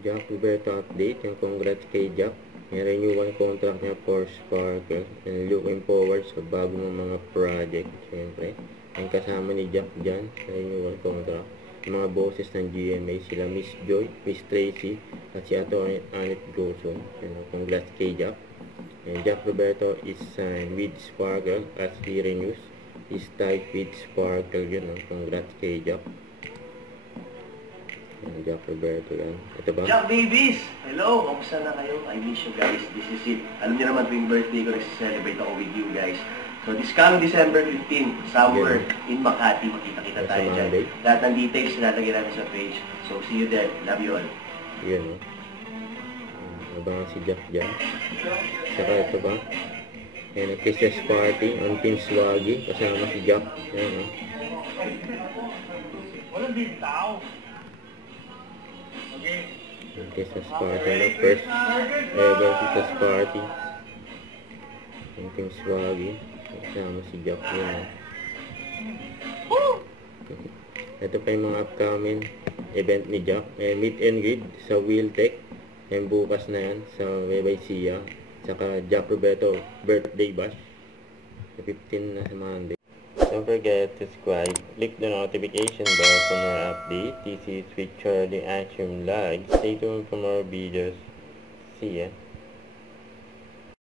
Jack Roberto update, yung congrats kay Jack. Yung renewal contract niya for Sparkle. And looking forward sa bagong mga project. Siyempre, ang kasama ni Jack dyan sa renewal contract. Yung mga bosses ng GMA, sila Miss Joy, Miss Tracy, at si Atty. Annette Goson. Congrats kay Jack. And Jack Roberto is signed with Sparkle as he renews his tie with Sparkle. Congrats kay Jack. Jack Roberto yan. Ito ba? Jack Davis! Hello! Kamusta na kayo? I miss you guys. This is it. Alam niyo naman tuwing birthday ko, nag-celebrate ako with you guys. So this coming December 15, somewhere in Makati, makita-kita tayo dyan. Lahat ng details nalalagay natin sa page. So see you there. Love you all. Yan o. Abangan si Jack dyan. Saka ito ba? Ayan, Christmas party on Team Swaggy. Kasama si Jack. Yan o. Walang big tao. Christmas party na first ever Christmas party yung Team Swaggy kasama si Jack yun. Ito pa yung mga upcoming event ni Jack, meet and greet sa Wheeltech yung bukas na yan sa Webaisia, saka Jack Roberto birthday bash sa 15 na sa Monday. Don't forget to subscribe, click the notification bell for more updates. This is with Charlie Action Live. Stay tuned for more videos. See ya.